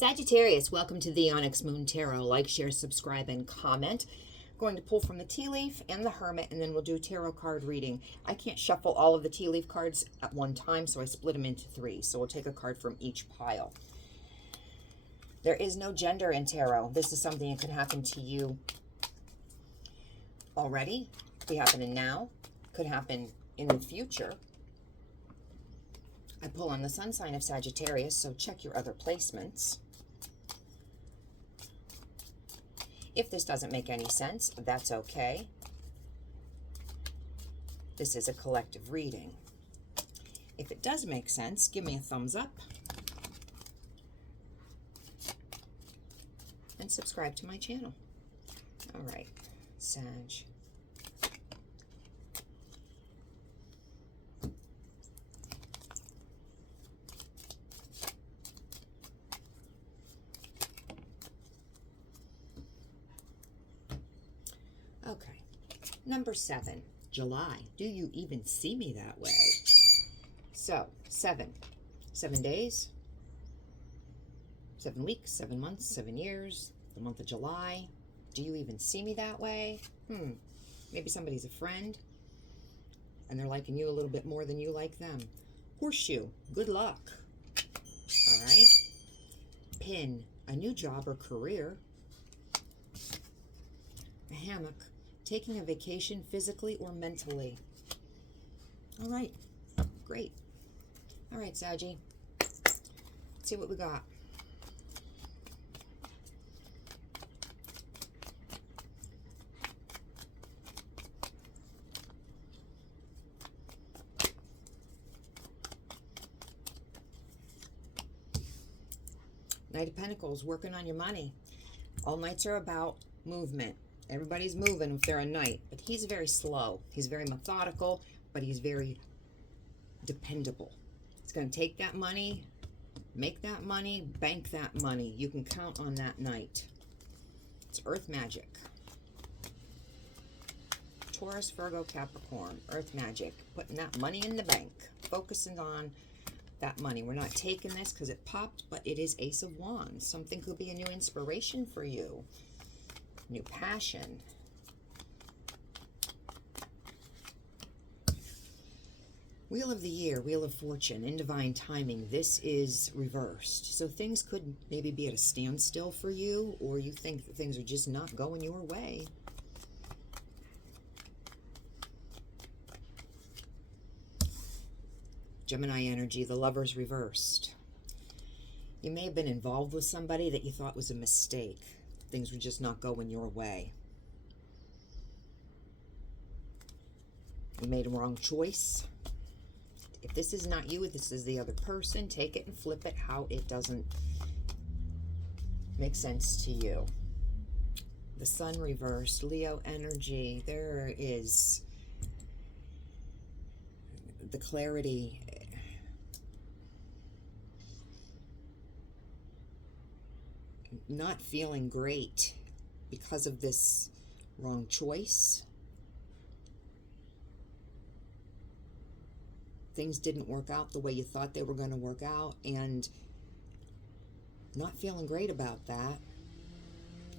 Sagittarius, welcome to the Onyx Moon Tarot. Like, share, subscribe, and comment. Going to pull from the tea leaf and the hermit, and then we'll do tarot card reading. I can't shuffle all of the tea leaf cards at one time, so I split them into three. So we'll take a card from each pile. There is no gender in tarot. This is something that could happen to you already, could be happening now, could happen in the future. I pull on the sun sign of Sagittarius, so check your other placements. If this doesn't make any sense, that's okay. This is a collective reading. If it does make sense, give me a thumbs up. And subscribe to my channel. All right, Sag. Okay, number 7, July. Do you even see me that way? So, 7 days, 7 weeks, 7 months, 7 years, the month of July. Do you even see me that way? Maybe somebody's a friend and they're liking you a little bit more than you like them. Horseshoe, good luck. All right. Pin, a new job or career. A hammock, taking a vacation physically or mentally. All right, great. All right, Saggy, let's see what we got. Knight of Pentacles, working on your money. All knights are about movement. Everybody's moving if they're a knight, but he's very slow. He's very methodical, but he's very dependable. He's going to take that money, make that money, bank that money. You can count on that knight. It's earth magic. Taurus, Virgo, Capricorn, earth magic. Putting that money in the bank. Focusing on that money. We're not taking this because it popped, but it is Ace of Wands. Something could be a new inspiration for you. New passion. Wheel of the Year, Wheel of Fortune, in divine timing. This is reversed. So things could maybe be at a standstill for you, or you think that things are just not going your way. Gemini energy, the Lover's reversed. You may have been involved with somebody that you thought was a mistake. Things were just not going your way. You made a wrong choice. If this is not you, if this is the other person, take it and flip it how it doesn't make sense to you. The Sun reversed, Leo energy. There is the clarity. Not feeling great because of this wrong choice. Things didn't work out the way you thought they were going to work out, and not feeling great about that.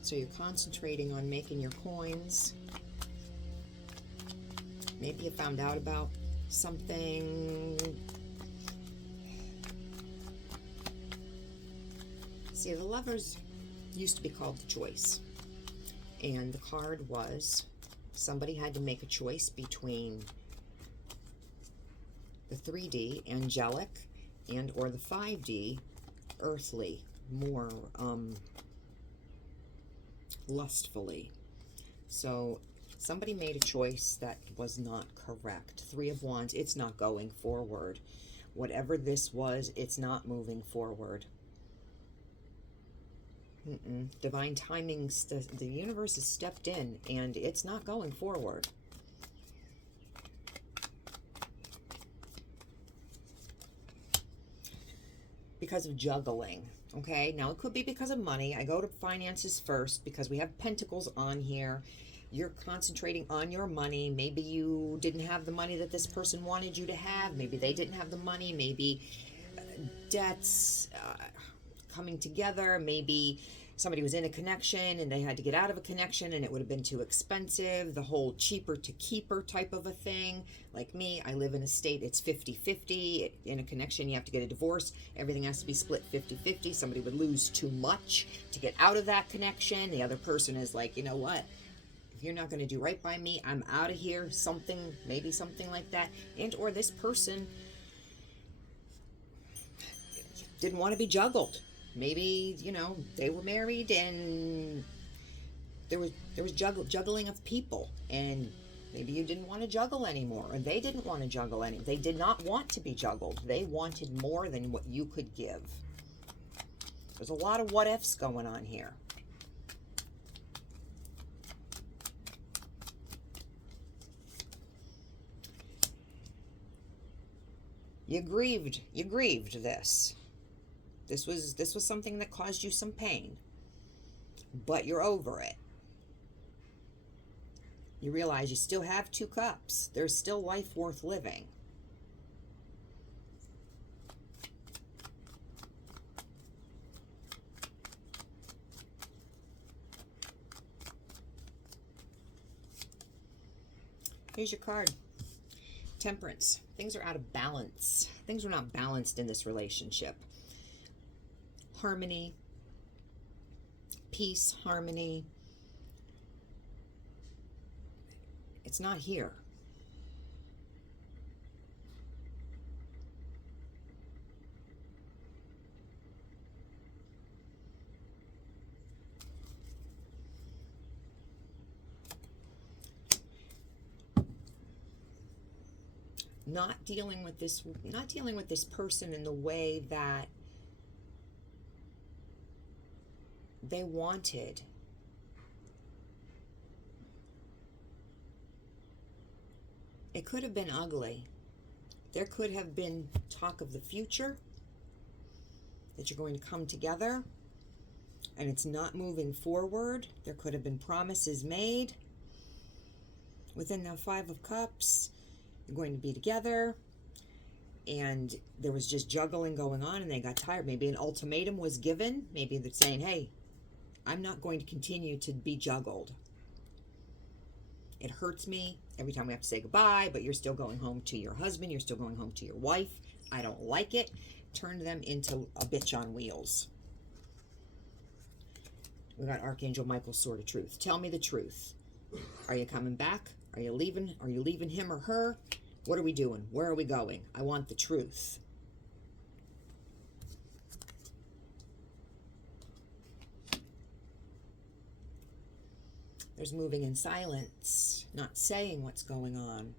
So you're concentrating on making your coins. Maybe you found out about something. See, the Lovers used to be called the Choice. And the card was somebody had to make a choice between the 3D, angelic, and or the 5D, earthly, more lustfully. So somebody made a choice that was not correct. 3 of Wands, it's not going forward. Whatever this was, it's not moving forward. Divine timing, the universe has stepped in and it's not going forward. Because of juggling, okay? Now it could be because of money. I go to finances first because we have Pentacles on here. You're concentrating on your money. Maybe you didn't have the money that this person wanted you to have. Maybe they didn't have the money. Maybe debts, coming together. Maybe somebody was in a connection and they had to get out of a connection and it would have been too expensive. The whole cheaper to keeper type of a thing. Like me, I live in a state, it's 50-50. In a connection, you have to get a divorce. Everything has to be split 50-50. Somebody would lose too much to get out of that connection. The other person is like, you know what? If you're not going to do right by me, I'm out of here. Something, maybe something like that. And or this person didn't want to be juggled. Maybe, you know, they were married and there was juggling of people, and maybe you didn't want to juggle anymore, or they didn't want to juggle any. They did not want to be juggled. They wanted more than what you could give. There's a lot of what ifs going on here. You grieved this. This was something that caused you some pain, but you're over it. You realize you still have 2 cups. There's still life worth living. Here's your card. Temperance. Things are out of balance. Things are not balanced in this relationship. Harmony, peace, harmony. It's not here. Not dealing with this person in the way that they wanted. It could have been ugly. There could have been talk of the future, that you're going to come together, and it's not moving forward. There could have been promises made. Within the 5 of Cups, you're going to be together, and there was just juggling going on, and they got tired. Maybe an ultimatum was given. Maybe they're saying, hey, I'm not going to continue to be juggled. It hurts me every time we have to say goodbye, but you're still going home to your husband. You're still going home to your wife. I don't like it. Turn them into a bitch on wheels. We got Archangel Michael's Sword of Truth. Tell me the truth. Are you coming back? Are you leaving? Are you leaving him or her? What are we doing? Where are we going? I want the truth. There's moving in silence, not saying what's going on.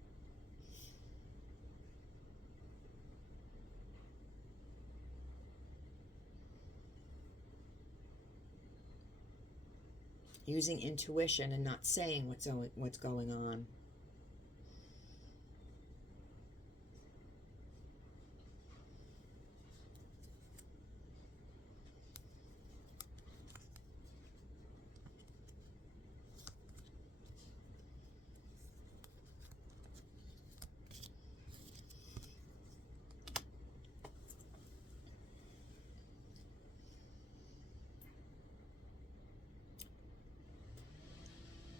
Using intuition and not saying what's going on.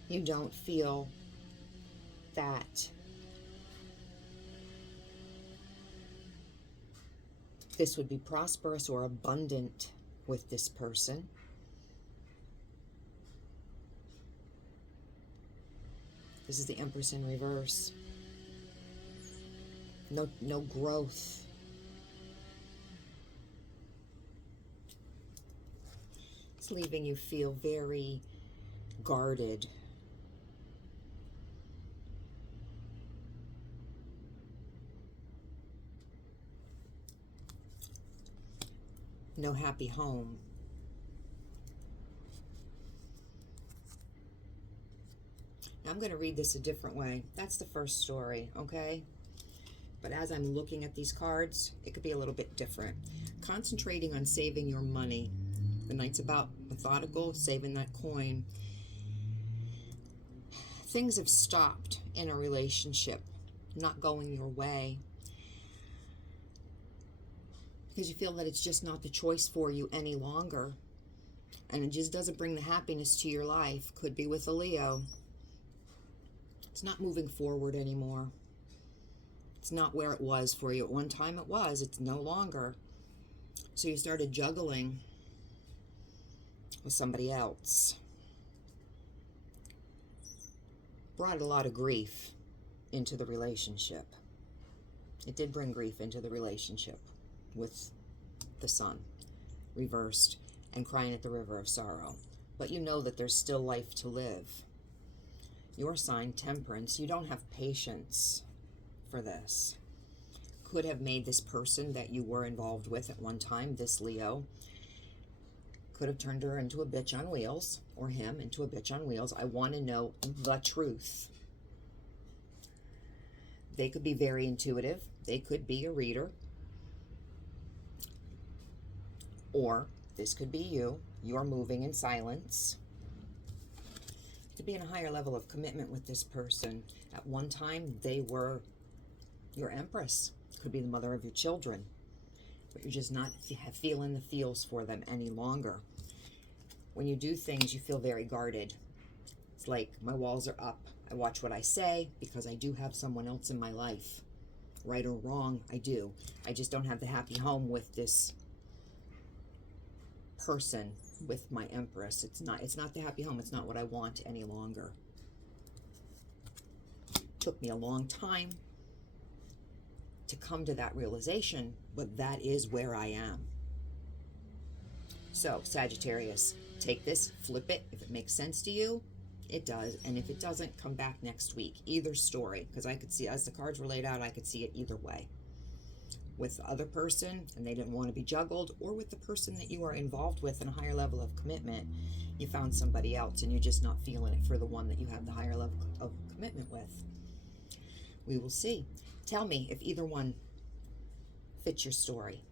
You don't feel that this would be prosperous or abundant with this person. This is the Empress in reverse. No growth. It's leaving you feel very guarded. No happy home. Now I'm going to read this a different way. That's the first story, okay? But as I'm looking at these cards, it could be a little bit different. Concentrating on saving your money. The Knight's about methodical, saving that coin. Things have stopped in a relationship, not going your way. because you feel that it's just not the choice for you any longer. And it just doesn't bring the happiness to your life. Could be with a Leo. It's not moving forward anymore. It's not where it was for you. At one time it was. It's no longer. So you started juggling with somebody else. Brought a lot of grief into the relationship. It did bring grief into the relationship with the Sun reversed and crying at the river of sorrow. But you know that there's still life to live. Your sign, Temperance, you don't have patience for this. Could have made this person that you were involved with at one time, this Leo, could have turned her into a bitch on wheels, or him into a bitch on wheels. I want to know the truth. They could be very intuitive. They could be a reader. Or this could be you. You're moving in silence. To be in a higher level of commitment with this person. At one time, they were your empress. Could be the mother of your children. But you're just not feeling the feels for them any longer. When you do things, you feel very guarded. It's like, my walls are up. I watch what I say because I do have someone else in my life. Right or wrong, I do. I just don't have the happy home with this person, with my empress. It's not the happy home. It's not what I want any longer. Took me a long time to come to that realization, but that is where I am. So, Sagittarius, take this, flip it. If it makes sense to you, it does. And if it doesn't, come back next week. Either story, because I could see, as the cards were laid out, I could see it either way. With the other person, and they didn't want to be juggled, or with the person that you are involved with in a higher level of commitment, you found somebody else and you're just not feeling it for the one that you have the higher level of commitment with. We will see. Tell me if either one fits your story.